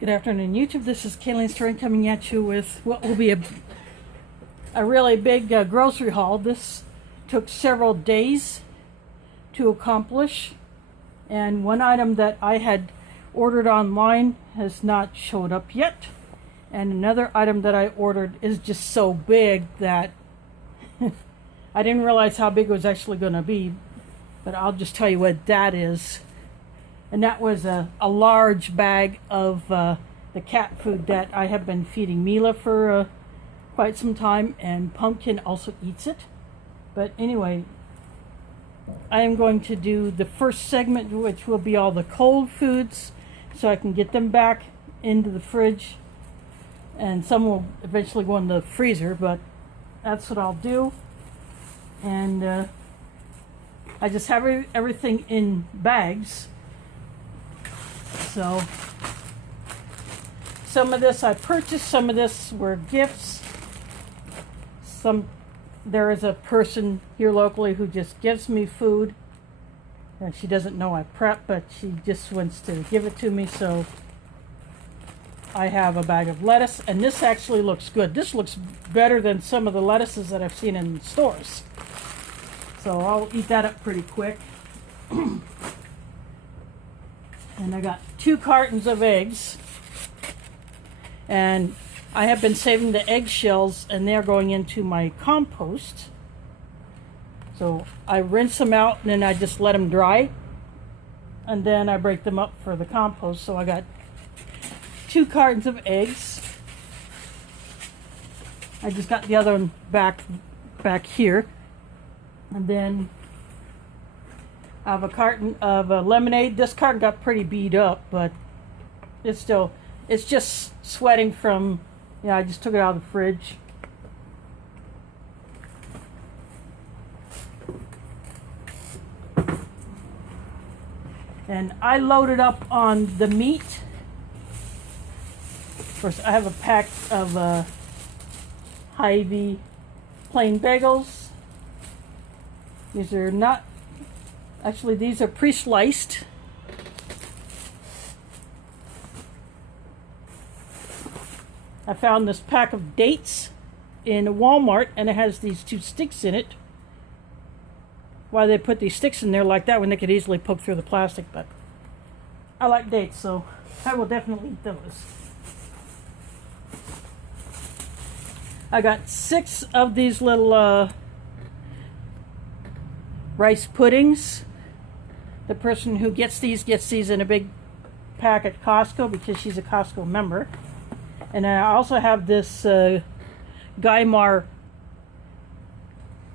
Good afternoon, YouTube. This is Kayleen Stern coming at you with what will be a really big grocery haul. This took several days to accomplish, and one item that I had ordered online has not showed up yet, and another item that I ordered is just so big that I didn't realize how big it was actually going to be, but I'll just tell you what that is. And that was a large bag of the cat food that I have been feeding Mila for quite some time, and Pumpkin also eats it. But anyway, I am going to do the first segment, which will be all the cold foods, so I can get them back into the fridge. And some will eventually go in the freezer, but that's what I'll do. And I just have everything in bags. So some of this I purchased, some of this were gifts. There is a person here locally who just gives me food, and she doesn't know I prep, but she just wants to give it to me. So I have a bag of lettuce, and this actually looks good. This looks better than some of the lettuces that I've seen in stores. So I'll eat that up pretty quick. And I got 2 cartons of eggs, and I have been saving the eggshells, and they're going into my compost. So I rinse them out, and then I just let them dry, and then I break them up for the compost. So I got 2 cartons of eggs. I just got the other one back here, and then I have a carton of lemonade. This carton got pretty beat up, but it's just sweating from, I just took it out of the fridge. And I loaded up on the meat. First, I have a pack of Hy-Vee plain bagels. These are not, actually these are pre-sliced. I found this pack of dates in Walmart, and it has these 2 sticks in it. Why they put these sticks in there like that when they could easily poke through the plastic, but I like dates, so I will definitely eat those. I got 6 of these little rice puddings. The person who gets these in a big pack at Costco because she's a Costco member. And I also have this Guymar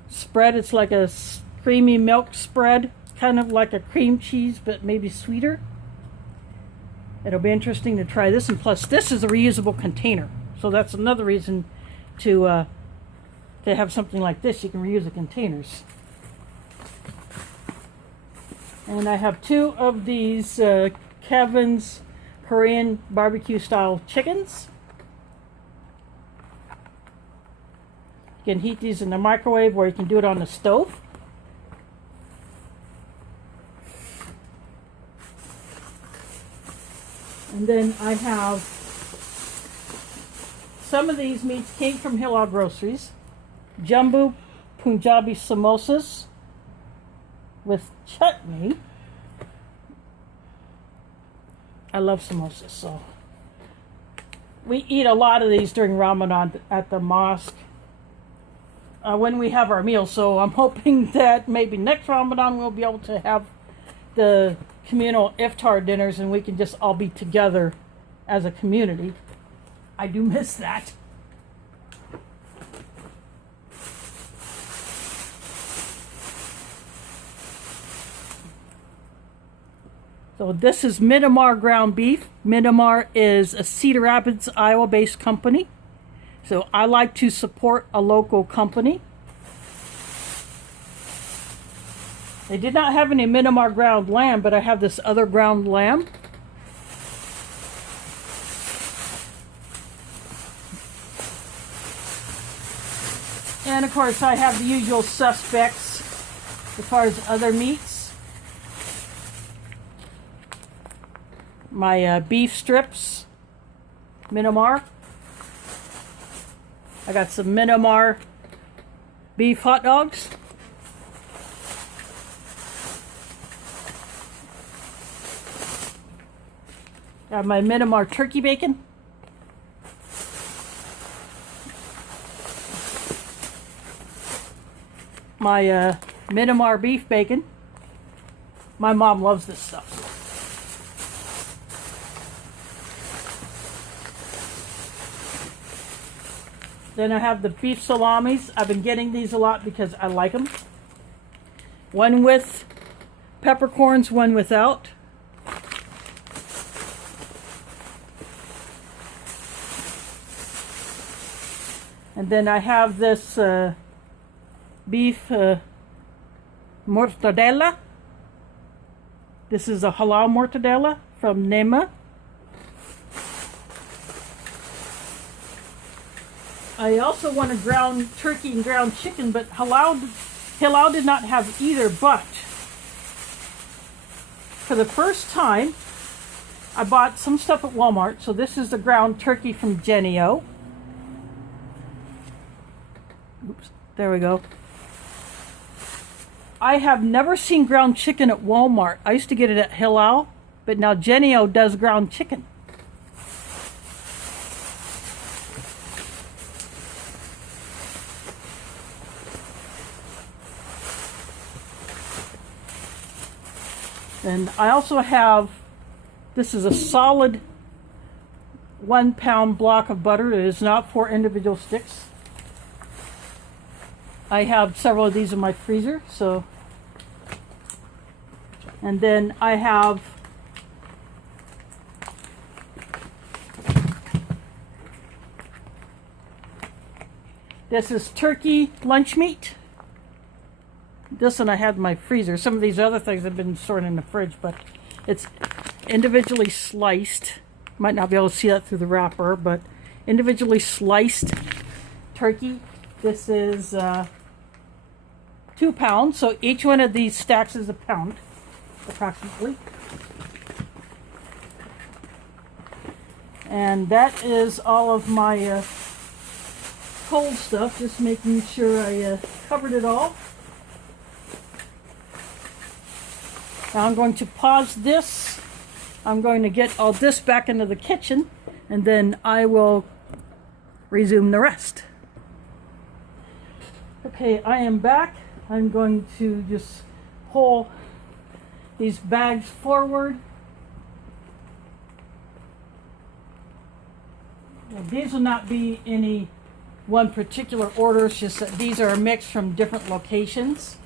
spread. It's like a creamy milk spread, kind of like a cream cheese, but maybe sweeter. It'll be interesting to try this, and plus this is a reusable container. So that's another reason to have something like this. You can reuse the containers. And I have 2 of these Kevin's Korean barbecue style chickens. You can heat these in the microwave, or you can do it on the stove. And then I have some of these meats came from Hillel Groceries. Jambu Punjabi Samosas with chutney. I love samosas, so we eat a lot of these during Ramadan at the mosque when we have our meals. So I'm hoping that maybe next Ramadan we'll be able to have the communal iftar dinners, and we can just all be together as a community. I do miss that. So this is Midamar ground beef. Midamar is a Cedar Rapids, Iowa-based company. So I like to support a local company. They did not have any Midamar ground lamb, but I have this other ground lamb. And of course I have the usual suspects as far as other meats. My beef strips, Myanmar. I got some Myanmar beef hot dogs. Got my Myanmar turkey bacon. My Myanmar beef bacon. My mom loves this stuff. Then I have the beef salamis. I've been getting these a lot because I like them. One with peppercorns, one without. And then I have this beef mortadella. This is a halal mortadella from Nema. I also want a ground turkey and ground chicken, but halal did not have either. But for the first time, I bought some stuff at Walmart. So this is the ground turkey from Jenny-O. Oops, there we go. I have never seen ground chicken at Walmart. I used to get it at Halal, but now Jenny-O does ground chicken. And I also have, this is a solid 1 pound block of butter. It is not 4 individual sticks. I have several of these in my freezer, so. And then I have this is turkey lunch meat. This one I had in my freezer. Some of these other things have been stored in the fridge, but it's individually sliced. Might not be able to see that through the wrapper, but individually sliced turkey. This is 2 pounds, so each one of these stacks is a pound, approximately. And that is all of my cold stuff, just making sure I covered it all. Now I'm going to pause this. I'm going to get all this back into the kitchen, and then I will resume the rest. Okay, I am back. I'm going to just pull these bags forward. Now, these will not be any one particular order, it's just that these are a mix from different locations.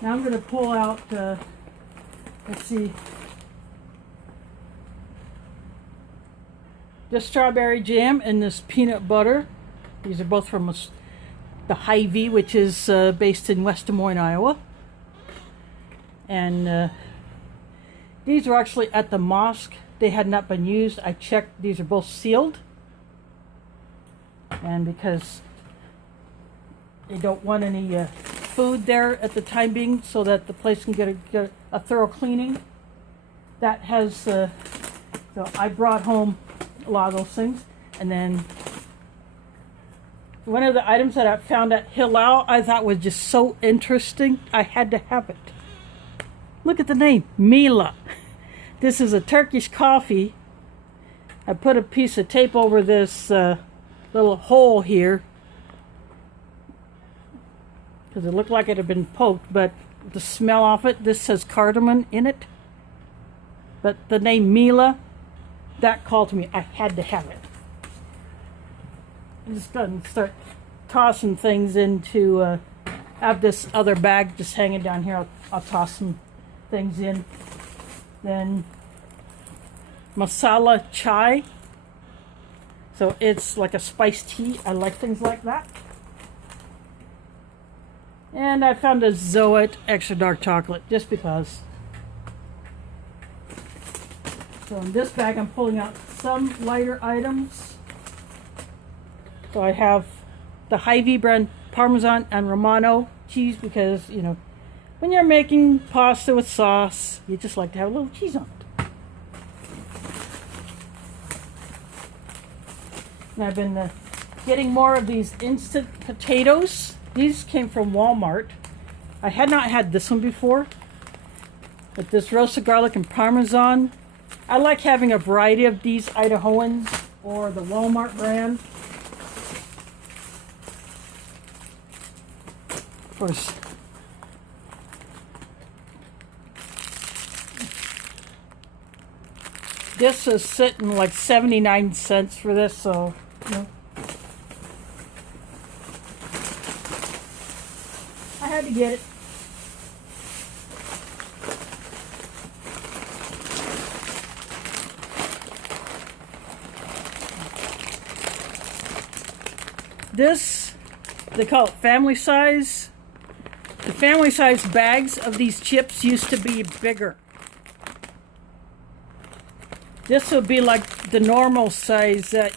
Now I'm going to pull out, let's see, this strawberry jam and this peanut butter. These are both from the Hy-Vee, which is based in West Des Moines, Iowa. And these are actually at the mosque. They had not been used. I checked, these are both sealed. And because they don't want any food there at the time being, so that the place can get a thorough cleaning. That has, so I brought home a lot of those things. And then one of the items that I found at Hilal I thought was just so interesting, I had to have it. Look at the name, Mila. This is a Turkish coffee. I put a piece of tape over this little hole here because it looked like it had been poked, but the smell off it, this says cardamom in it. But the name Mila, that called to me. I had to have it. I'm just going to start tossing things into, I have this other bag just hanging down here. I'll toss some things in. Then masala chai. So it's like a spiced tea. I like things like that. And I found a Zoet extra dark chocolate just because. So in this bag I'm pulling out some lighter items. So I have the Hy-Vee brand Parmesan and Romano cheese because, you know, when you're making pasta with sauce, you just like to have a little cheese on it. And I've been getting more of these instant potatoes. These came from Walmart. I had not had this one before. But this roasted garlic and Parmesan. I like having a variety of these Idahoans or the Walmart brand. Of course, this is sitting like 79 cents for this, so, you know. I had to get it. This, they call it family size. The family size bags of these chips used to be bigger. This would be like the normal size that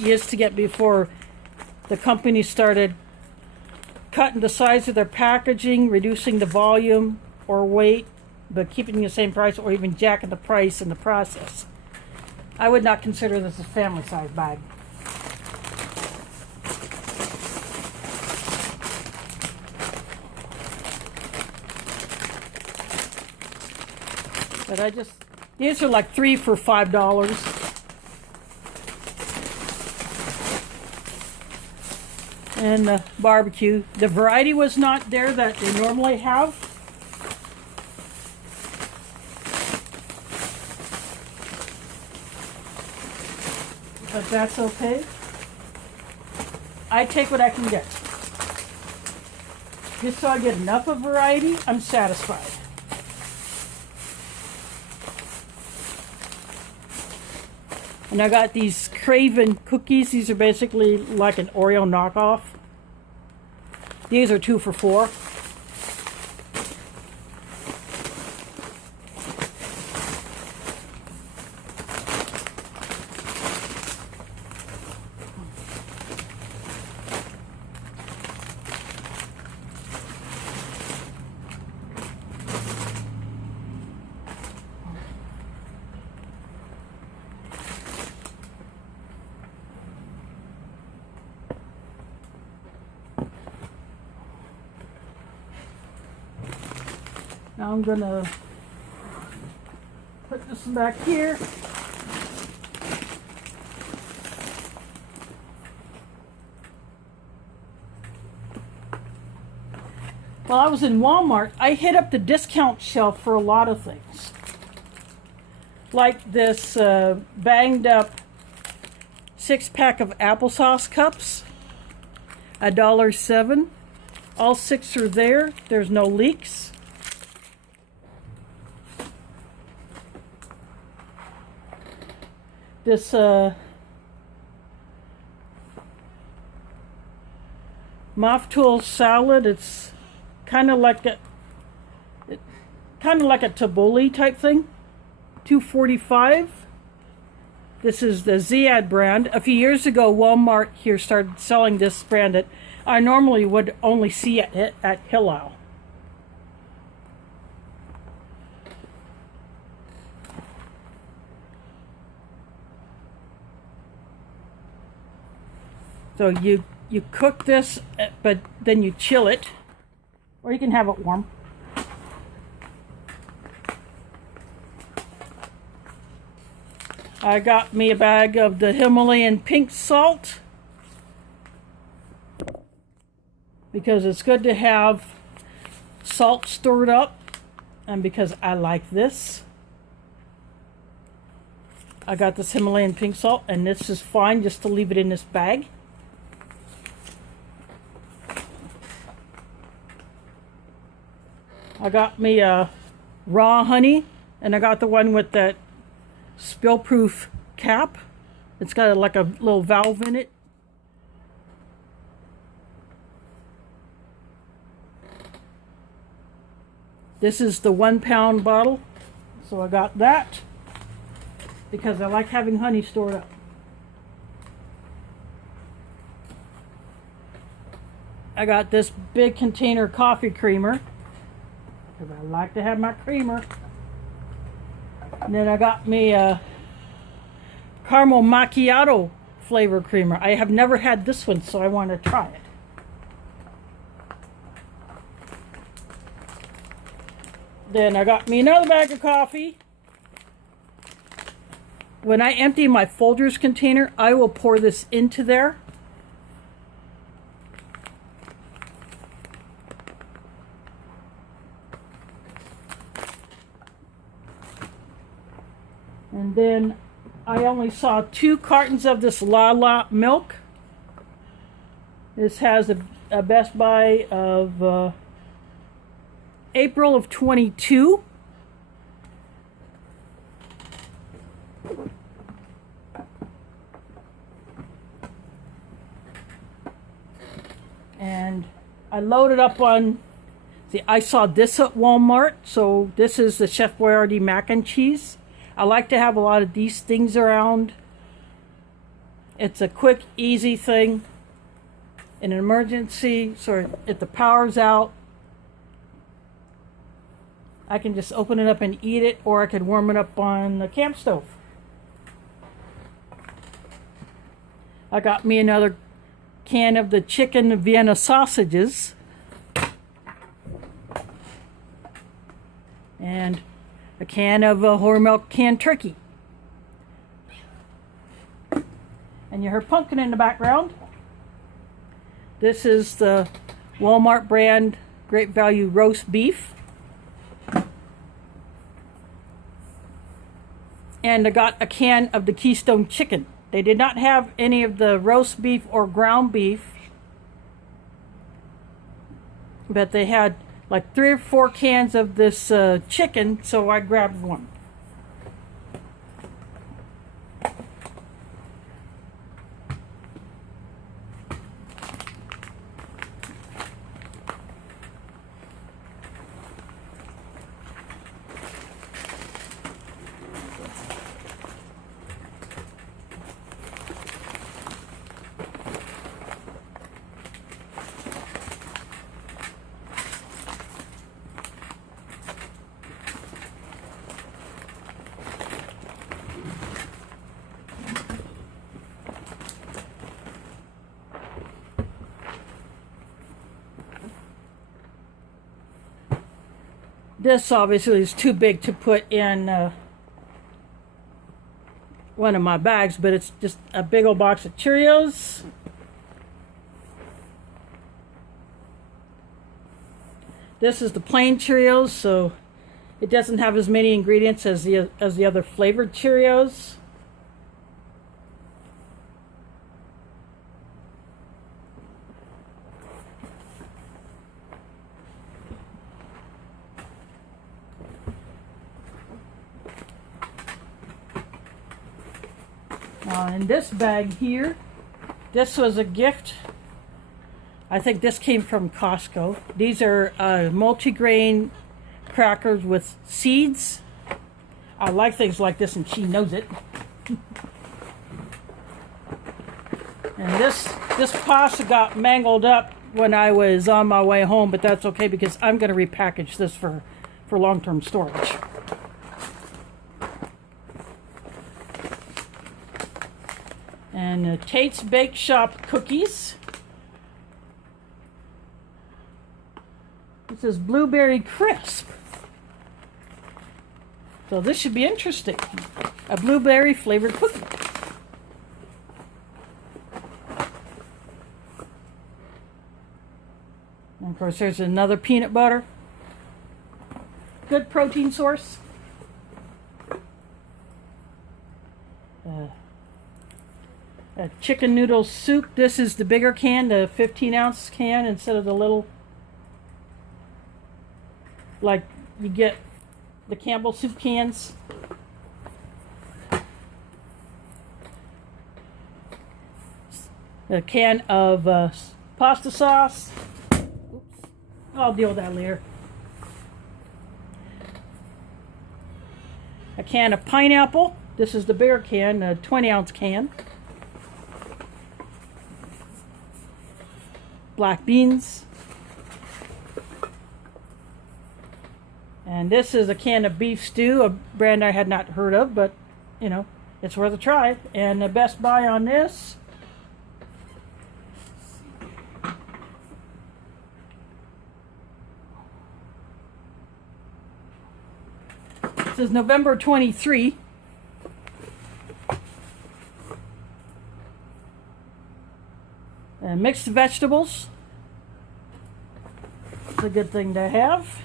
you used to get before the company started cutting the size of their packaging, reducing the volume or weight, but keeping the same price or even jacking the price in the process. I would not consider this a family size bag. But these are like 3 for $5. And barbecue. The variety was not there that they normally have. But that's okay. I take what I can get. Just so I get enough of variety, I'm satisfied. And I got these Craven Cookies. These are basically like an Oreo knockoff. These are 2 for $4. Now I'm gonna put this back here. While I was in Walmart, I hit up the discount shelf for a lot of things. Like this banged up 6-pack of applesauce cups, $1.07. All 6 are there. There's no leaks. This Mouthwash salad, it's kind of like a tabbouleh type thing. $2.45. This is the Ziyad brand. A few years ago, Walmart here started selling this brand that I normally would only see at Hillel. So you cook this, but then you chill it, or you can have it warm. I got me a bag of the Himalayan pink salt because it's good to have salt stored up, and because I like this. I got this Himalayan pink salt, and this is fine just to leave it in this bag. I got me a raw honey, and I got the one with that spill-proof cap. It's got like a little valve in it. This is the 1-pound bottle, so I got that because I like having honey stored up. I got this big container coffee creamer because I like to have my creamer. And then I got me a caramel macchiato flavor creamer. I have never had this one, so I want to try it. Then I got me another bag of coffee. When I empty my Folgers container, I will pour this into there. And then I only saw 2 cartons of this Lala milk. This has a Best Buy of April of 22. And I loaded up on, see, I saw this at Walmart. So this is the Chef Boyardee mac and cheese. I like to have a lot of these things around. It's a quick, easy thing in an emergency. So if the power's out, I can just open it up and eat it, or I could warm it up on the camp stove. I got me another can of the chicken Vienna sausages. And a can of whole milk canned turkey. And you heard pumpkin in the background. This is the Walmart brand Great Value roast beef. And I got a can of the Keystone Chicken. They did not have any of the roast beef or ground beef, but they had like 3 or 4 cans of this chicken, so I grabbed one. This obviously is too big to put in one of my bags, but it's just a big old box of Cheerios. This is the plain Cheerios, so it doesn't have as many ingredients as the other flavored Cheerios. In this bag here, this was a gift. I think this came from Costco. These are multigrain crackers with seeds. I like things like this, and she knows it. And this pasta got mangled up when I was on my way home, but that's okay because I'm going to repackage this for long-term storage. And Tate's Bake Shop cookies. This is blueberry crisp. So this should be interesting. A blueberry flavored cookie. And of course there's another peanut butter. Good protein source. A chicken noodle soup. This is the bigger can, the 15-ounce can instead of the little, like you get the Campbell soup cans. A can of pasta sauce. Oops. I'll deal with that later. A can of pineapple. This is the bigger can, a 20-ounce can. Black beans. And this is a can of beef stew, a brand I had not heard of, but you know, it's worth a try. And the best buy on this, this is November 23. And mixed vegetables. It's a good thing to have.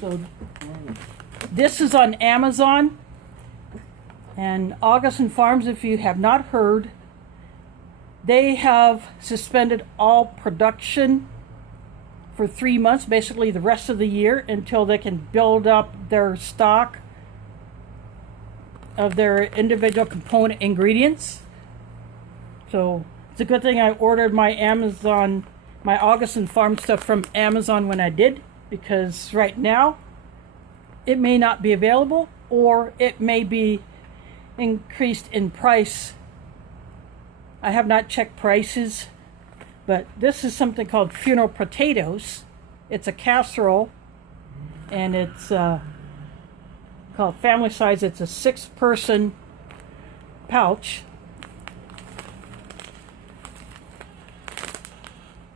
So this is on Amazon, and Augustin Farms, if you have not heard, they have suspended all production for 3 months, basically the rest of the year, until they can build up their stock of their individual component ingredients. So it's a good thing I ordered my Augustin Farm stuff from Amazon when I did, because right now it may not be available, or it may be increased in price. I have not checked prices, but this is something called funeral potatoes. It's a casserole, and it's called family size. It's a 6-person pouch.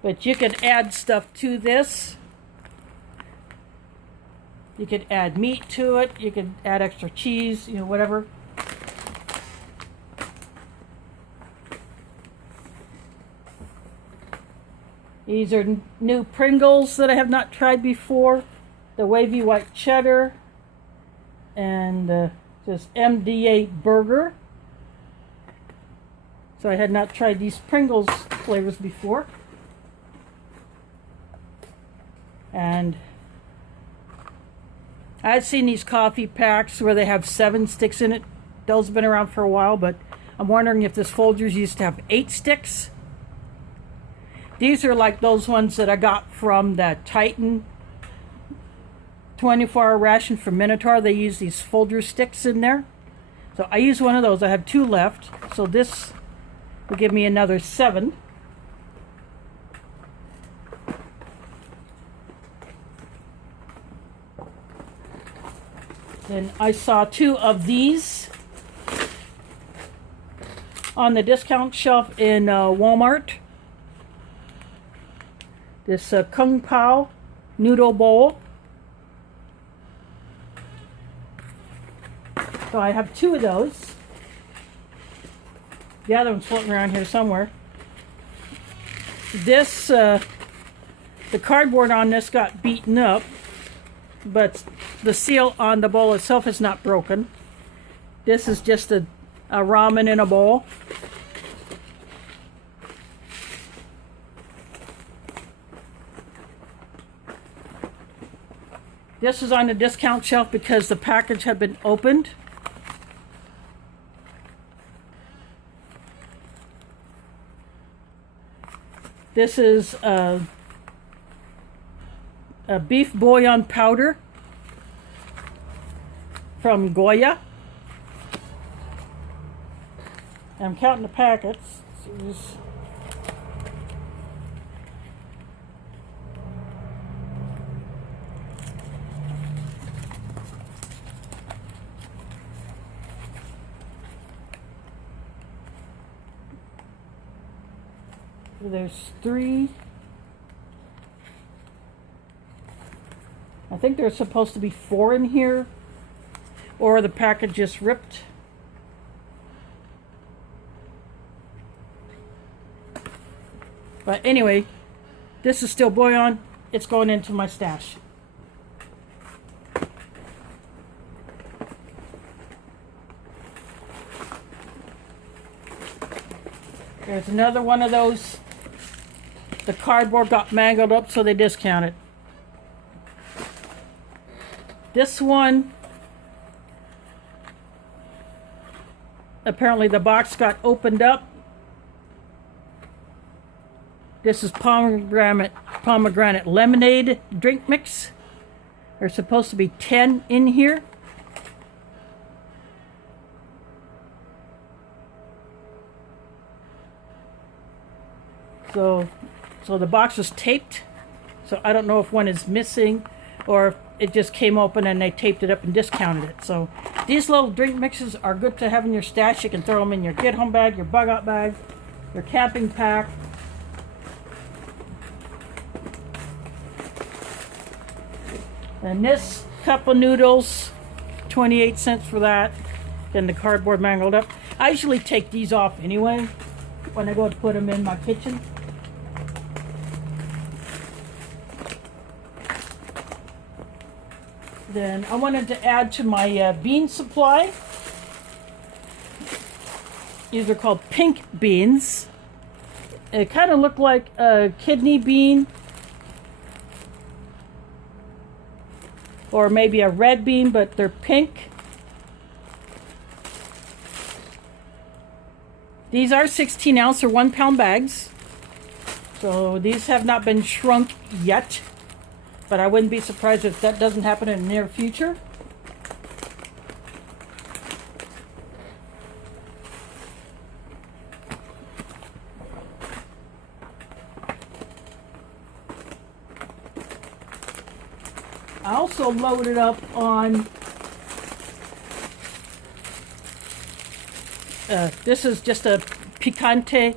But you can add stuff to this. You could add meat to it. You could add extra cheese, whatever. These are new Pringles that I have not tried before. The wavy white cheddar and just MDA burger. So I had not tried these Pringles flavors before. And I had seen these coffee packs where they have 7 sticks in it. Those have been around for a while, but I'm wondering if this Folgers used to have 8 sticks. These are like those ones that I got from that Titan 24-hour ration from Minotaur. They use these Folgers sticks in there. So I used one of those. I have 2 left. So this will give me another 7. Then I saw 2 of these on the discount shelf in Walmart. This Kung Pao noodle bowl. So I have 2 of those. The other one's floating around here somewhere. This, the cardboard on this got beaten up, but the seal on the bowl itself is not broken. This is just a ramen in a bowl. This is on the discount shelf because the package had been opened. This is a beef bouillon powder from Goya. I'm counting the packets. There's 3. I think there's supposed to be 4 in here, or the package just ripped. But anyway, this is still bouillon. It's going into my stash. There's another one of those. The cardboard got mangled up, so they discount it. This one Apparently the box got opened up. This is pomegranate lemonade drink mix. There's supposed to be 10 in here. So the box is taped. So I don't know if one is missing or if it just came open and they taped it up and discounted it. So these little drink mixes are good to have in your stash. You can throw them in your get home bag, your bug out bag, your camping pack. And this cup of noodles, 28 cents for that. Then the cardboard mangled up. I usually take these off anyway when I go to put them in my kitchen. Then I wanted to add to my bean supply. These are called pink beans. It kind of look like a kidney bean. Or maybe a red bean, but they're pink. These are 16 ounce or 1 pound bags. So these have not been shrunk yet. But I wouldn't be surprised if that doesn't happen in the near future. I also loaded up on this is just a picante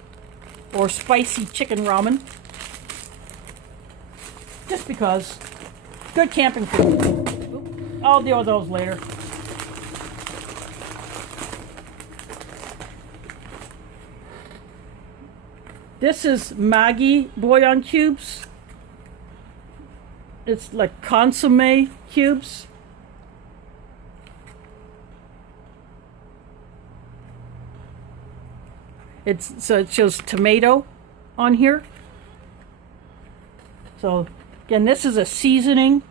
or spicy chicken ramen. Just because. Good camping food. I'll deal with those later. This is Maggi Bouillon cubes. It's like consomme cubes. So it shows tomato on here. So again, this is a seasoning.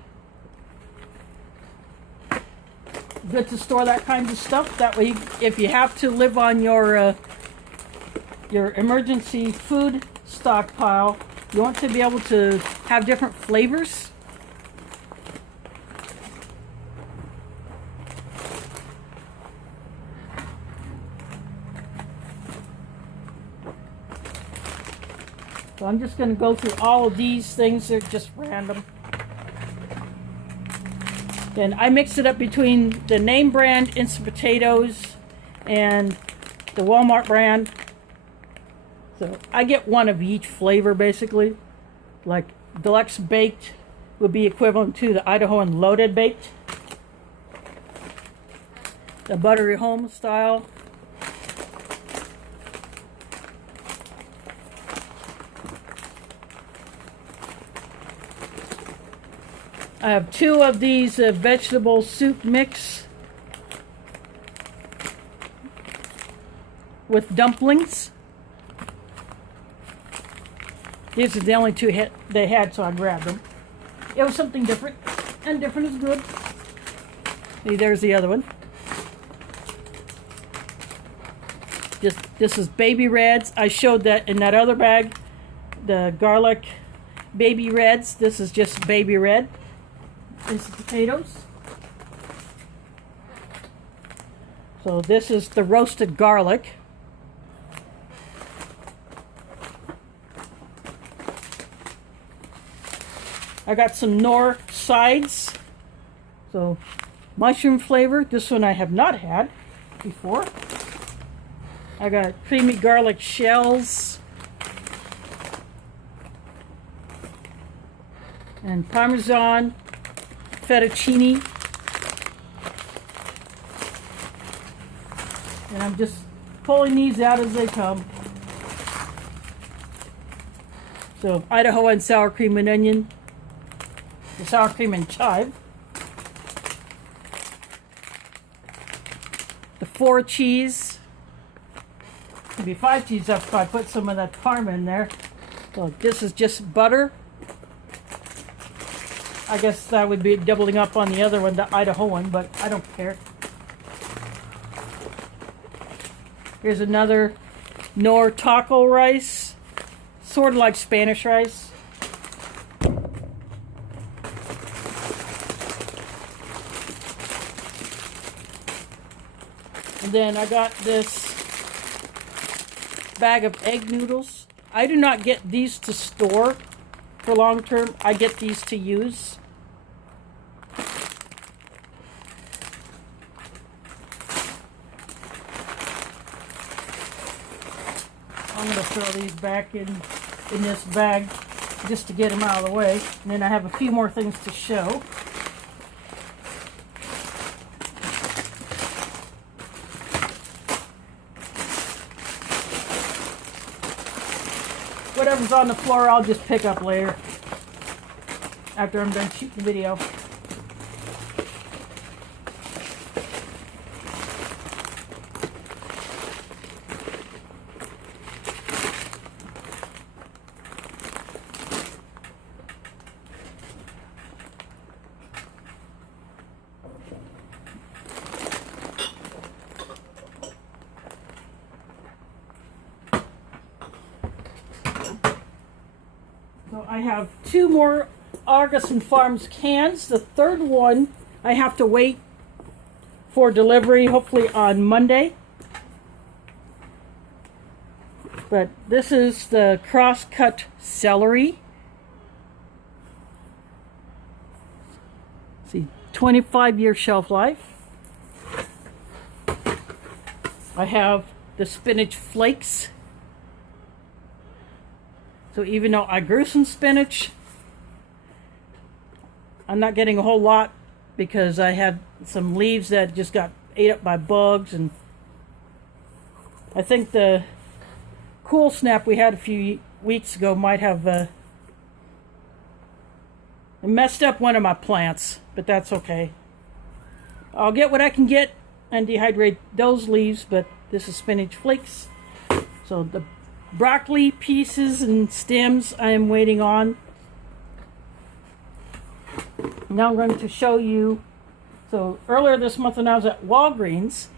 Good to store that kind of stuff. That way, if you have to live on your emergency food stockpile, you want to be able to have different flavors. So I'm just going to go through all of these things. They're just random. Then I mix it up between the name brand instant potatoes and the Walmart brand. So I get one of each flavor basically. Like deluxe baked would be equivalent to the Idahoan loaded baked. The buttery home style. I have 2 of these vegetable soup mix with dumplings. These are the only 2 they had, so I grabbed them. It was something different, and different is good. See, there's the other one. This is baby reds. I showed that in that other bag, the garlic baby reds. This is just baby red. This is potatoes. So this is the roasted garlic. I got some Knorr sides. So mushroom flavor. This one I have not had before. I got creamy garlic shells. And Parmesan fettuccine, and I'm just pulling these out as they come. So Idaho and sour cream and onion, the sour cream and chive, the 4 cheese, could be 5 cheese if I put some of that parm in there. So this is just butter. I guess that would be doubling up on the other one, the Idaho one, but I don't care. Here's another Nor taco rice, sort of like Spanish rice. And then I got this bag of egg noodles. I do not get these to store for long term. I get these to use. I'm going to throw these back in this bag just to get them out of the way. And then I have a few more things to show. Whatever's on the floor, I'll just pick up later after I'm done shooting the video. So I have 2 more Artisan Farms cans. The third one I have to wait for delivery, hopefully on Monday. But this is the cross-cut celery. See, 25-year shelf life. I have the Spinach Flakes. So even though I grew some spinach, I'm not getting a whole lot because I had some leaves that just got ate up by bugs, and I think the cool snap we had a few weeks ago might have messed up one of my plants, but that's okay. I'll get what I can get and dehydrate those leaves, but this is Spinach Flakes. So the broccoli pieces and stems I am waiting on. Now I'm going to show you. So earlier this month when I was at Walgreens,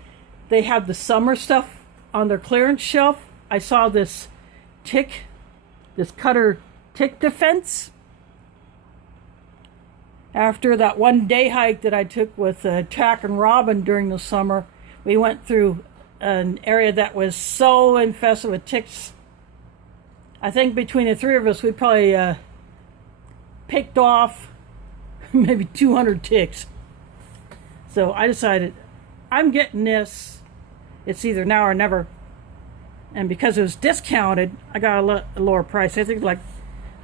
they had the summer stuff on their clearance shelf. I saw this cutter tick defense. After that one day hike that I took with Tack and Robin during the summer, we went through an area that was so infested with ticks. I think between the 3 of us, we probably picked off maybe 200 ticks. So I decided, I'm getting this. It's either now or never. And because it was discounted, I got a lower price. I think like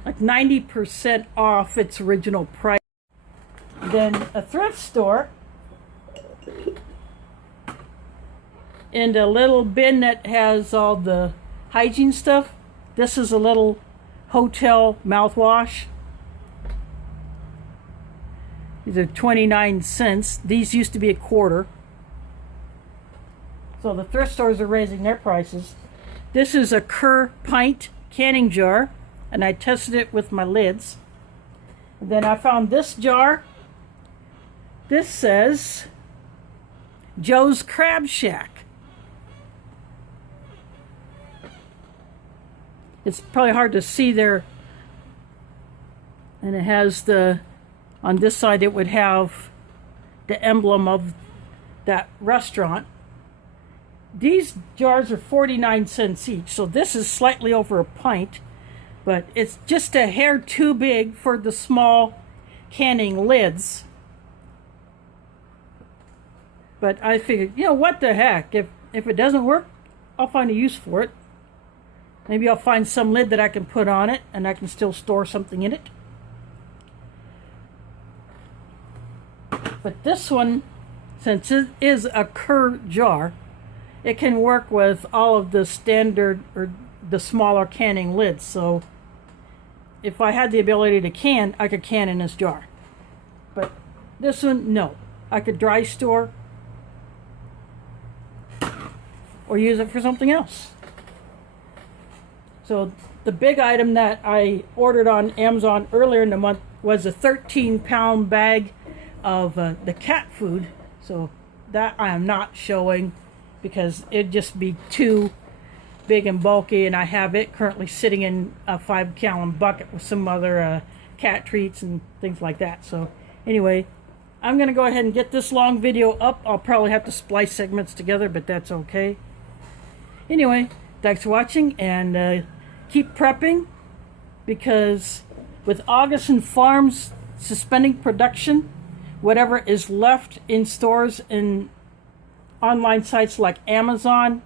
90% off its original price. Then a thrift store, and a little bin that has all the hygiene stuff. This is a little hotel mouthwash. These are 29 cents. These used to be a quarter. So the thrift stores are raising their prices. This is a Kerr pint canning jar, and I tested it with my lids. And then I found this jar. This says Joe's Crab Shack. It's probably hard to see there. And it has on this side it would have the emblem of that restaurant. These jars are 49 cents each, so this is slightly over a pint, but it's just a hair too big for the small canning lids. But I figured, what the heck, if it doesn't work, I'll find a use for it. Maybe I'll find some lid that I can put on it and I can still store something in it. But this one, since it is a Kerr jar, it can work with all of the standard or the smaller canning lids. So if I had the ability to can, I could can in this jar. But this one, no. I could dry store or use it for something else. So the big item that I ordered on Amazon earlier in the month was a 13-pound bag of the cat food. So that I am not showing. because it'd just be too big and bulky, and I have it currently sitting in a 5-gallon bucket with some other cat treats and things like that. So anyway, I'm going to go ahead and get this long video up. I'll probably have to splice segments together, but that's okay. Anyway, thanks for watching, and keep prepping, because with August and Farms suspending production, whatever is left in stores and online sites like Amazon,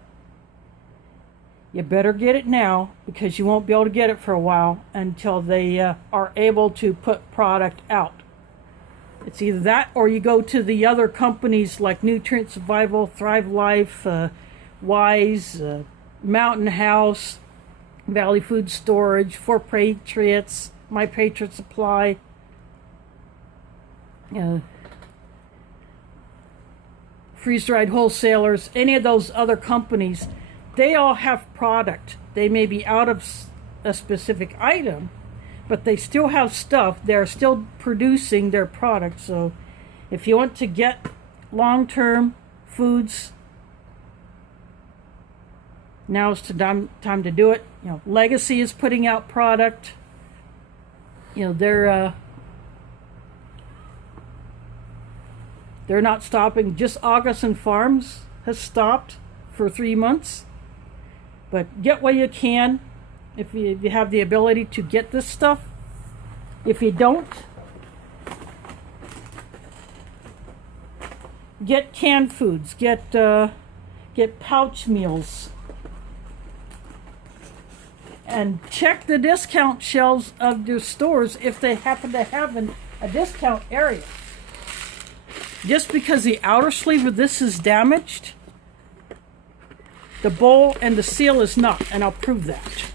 you better get it now, because you won't be able to get it for a while until they are able to put product out. It's either that, or you go to the other companies like Nutrient Survival, Thrive Life, Wise, Mountain House, Valley Food Storage, For Patriots, My Patriot Supply, freeze-dried wholesalers, any of those other companies. They all have product. They may be out of a specific item, but they still have stuff. They're still producing their product. So if you want to get long-term foods, now's the time to do it. You know, Legacy is putting out product. You know, they're not stopping. Just August and Farms has stopped for 3 months. But get what you can if you have the ability to get this stuff. If you don't, get canned foods. Get pouch meals. And check the discount shelves of your stores if they happen to have a discount area. Just because the outer sleeve of this is damaged, the bowl and the seal is not, and I'll prove that.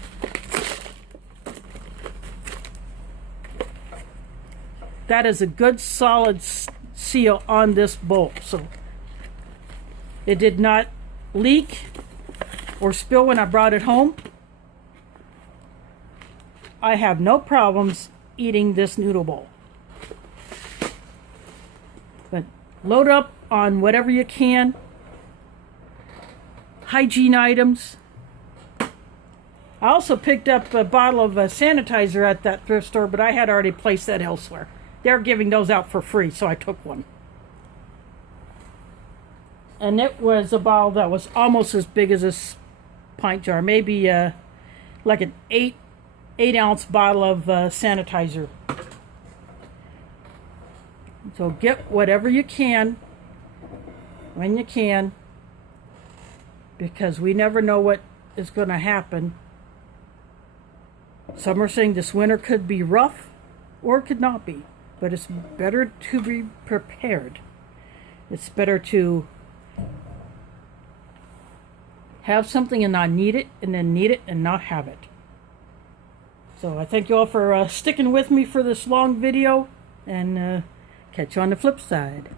That is a good solid seal on this bowl, so it did not leak or spill when I brought it home. I have no problems eating this noodle bowl. But load up on whatever you can. Hygiene items. I also picked up a bottle of sanitizer at that thrift store, but I had already placed that elsewhere. They're giving those out for free, so I took one. And it was a bottle that was almost as big as this pint jar. Maybe like an 8-ounce bottle of sanitizer. So get whatever you can when you can, because we never know what is going to happen. Some are saying this winter could be rough, or it could not be, but it's better to be prepared. It's better to have something and not need it, and then need it and not have it. So I thank you all for sticking with me for this long video, and catch you on the flip side.